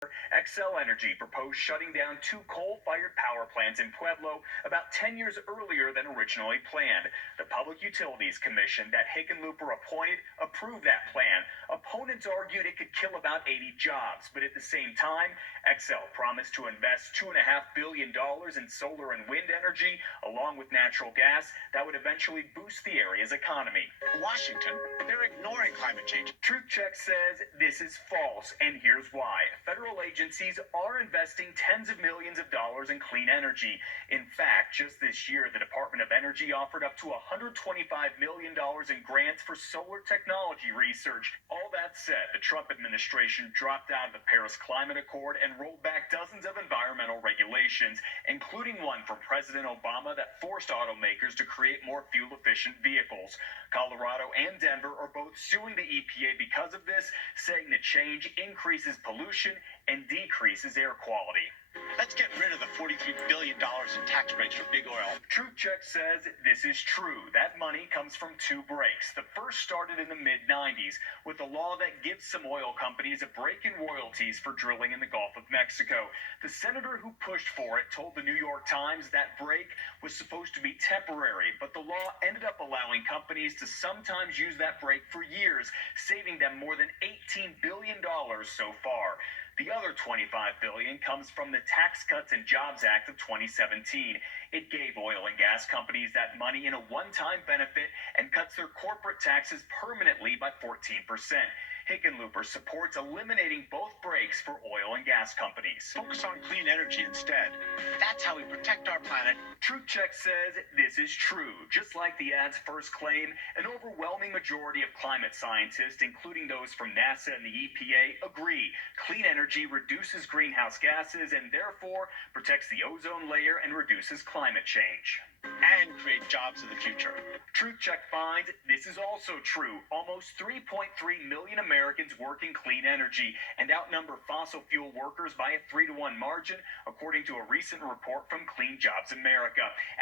Xcel Energy proposed shutting down two coal-fired power plants in Pueblo about 10 years earlier than originally planned. The Public Utilities Commission that Hickenlooper appointed approved that plan. Opponents argued it could kill about 80 jobs, but at the same time, Xcel promised to invest $2.5 billion in solar and wind energy, along with natural gas, that would eventually boost the area's economy. Washington, they're ignoring climate change. Truth Check says this is false, and here's why. Federal agencies are investing tens of millions of dollars in clean energy. In fact, just this year, the Department of Energy offered up to $125 million in grants for solar technology research. All that said, the Trump administration dropped out of the Paris Climate Accord and rolled back dozens of environmental regulations, including one from President Obama that forced automakers to create more fuel-efficient vehicles. Colorado and Denver are both suing the EPA because of this, saying the change increases pollution and decreases air quality. Let's get rid of the $43 billion in tax breaks for big oil. Truth Check says this is true. That money comes from two breaks. The first started in the mid-90s with a law that gives some oil companies a break in royalties for drilling in the Gulf of Mexico. The senator who pushed for it told the New York Times that break was supposed to be temporary, but the law ended up allowing companies to sometimes use that break for years, saving them more than $18 billion so far. The other $25 billion comes from the Tax Cuts and Jobs Act of 2017. It gave oil and gas companies that money in a one-time benefit and cuts their corporate taxes permanently by 14%. Hickenlooper supports eliminating both breaks for oil and gas companies. Focus on clean energy instead. That's how we protect our planet. Truth Check says this is true. Just like the ad's first claim, an overwhelming majority of climate scientists, including those from NASA and the EPA, agree clean energy reduces greenhouse gases and therefore protects the ozone layer and reduces climate change. And create jobs in the future. Truth Check finds this is also true. Almost 3.3 million Americans work in clean energy and outnumber fossil fuel workers by a 3-to-1 margin, according to a recent report from Clean Jobs America.